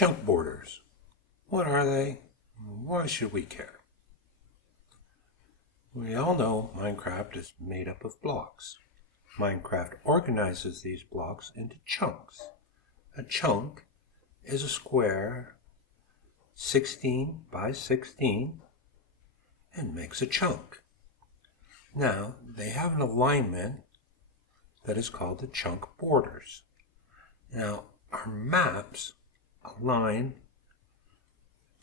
Chunk borders. What are they? Why should we care? We all know Minecraft is made up of blocks. Minecraft organizes these blocks into chunks. A chunk is a square 16 by 16 and makes a chunk. Now, they have an alignment that is called the chunk borders. Now, our maps align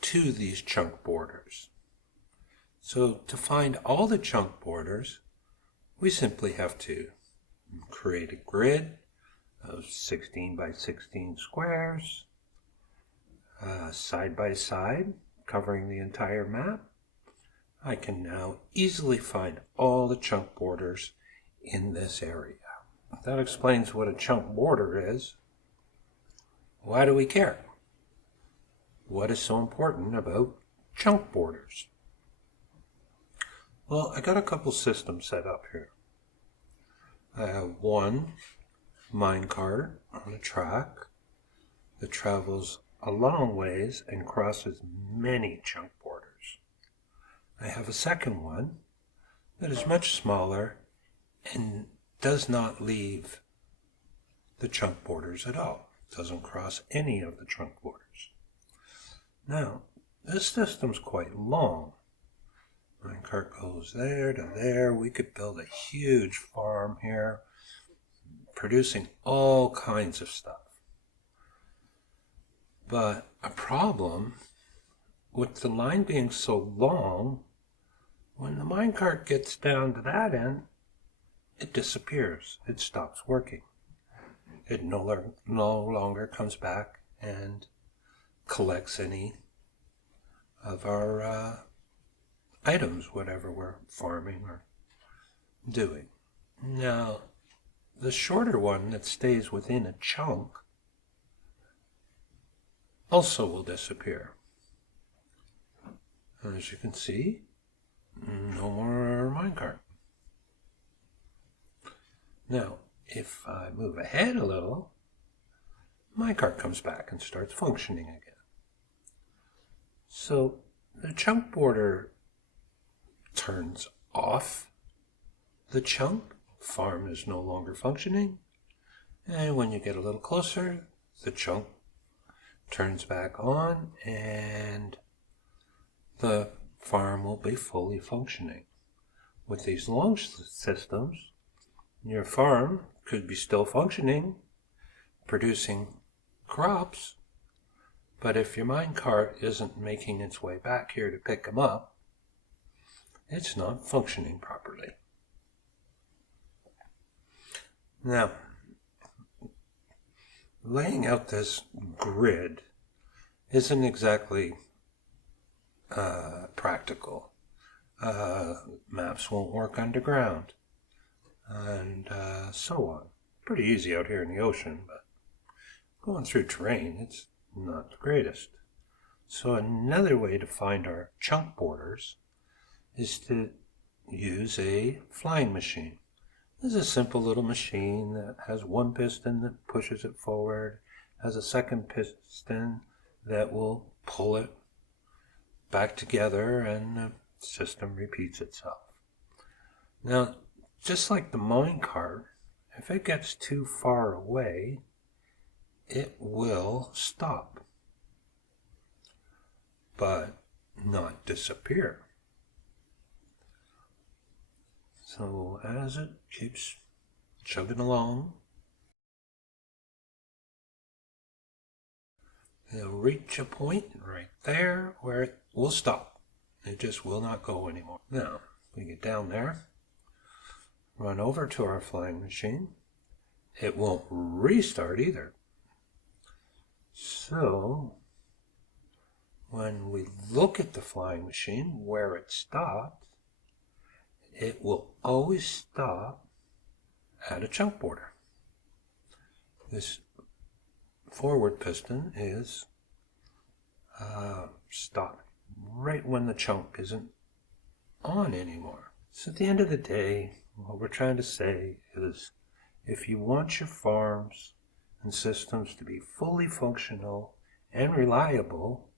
to these chunk borders. So to find all the chunk borders, we simply have to create a grid of 16 by 16 squares, side by side, covering the entire map. I can now easily find all the chunk borders in this area. That explains what a chunk border is. Why do we care? What is so important about chunk borders? Well, I got a couple systems set up here. I have one minecart on a track that travels a long ways and crosses many chunk borders. I have a second one that is much smaller and does not leave the chunk borders at all. It doesn't cross any of the chunk borders. Now, this system's quite long. Minecart goes there to there. We could build a huge farm here, producing all kinds of stuff. But a problem with the line being so long, when the minecart gets down to that end, it disappears. It stops working. It no longer comes back and collects any of our items, whatever we're farming or doing. Now, the shorter one that stays within a chunk also will disappear. And as you can see, no more minecart. Now, if I move ahead a little, minecart comes back and starts functioning again. So the chunk border turns off the chunk, farm is no longer functioning, and when you get a little closer, the chunk turns back on and the farm will be fully functioning. With these long systems, your farm could be still functioning, producing crops, but if your minecart isn't making its way back here to pick them up, it's not functioning properly. Now, laying out this grid isn't exactly practical. Maps won't work underground, and so on. Pretty easy out here in the ocean, but going through terrain, it's not the greatest. So another way to find our chunk borders is to use a flying machine. This is a simple little machine that has one piston that pushes it forward, has a second piston that will pull it back together, and the system repeats itself. Now, just like the minecart, if it gets too far away, it will stop, but not disappear. So as it keeps chugging along, it'll reach a point right there where it will stop. It just will not go anymore. Now, we get down there, run over to our flying machine. It won't restart either. So, when we look at the flying machine where it stopped, it will always stop at a chunk border. This forward piston is stopped right when the chunk isn't on anymore. So at the end of the day, what we're trying to say is, if you want your farms and systems to be fully functional and reliable,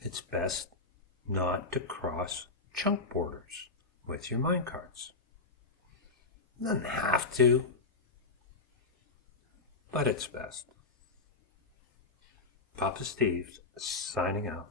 it's best not to cross chunk borders with your minecarts. Doesn't have to, but it's best. Poppasteves signing out.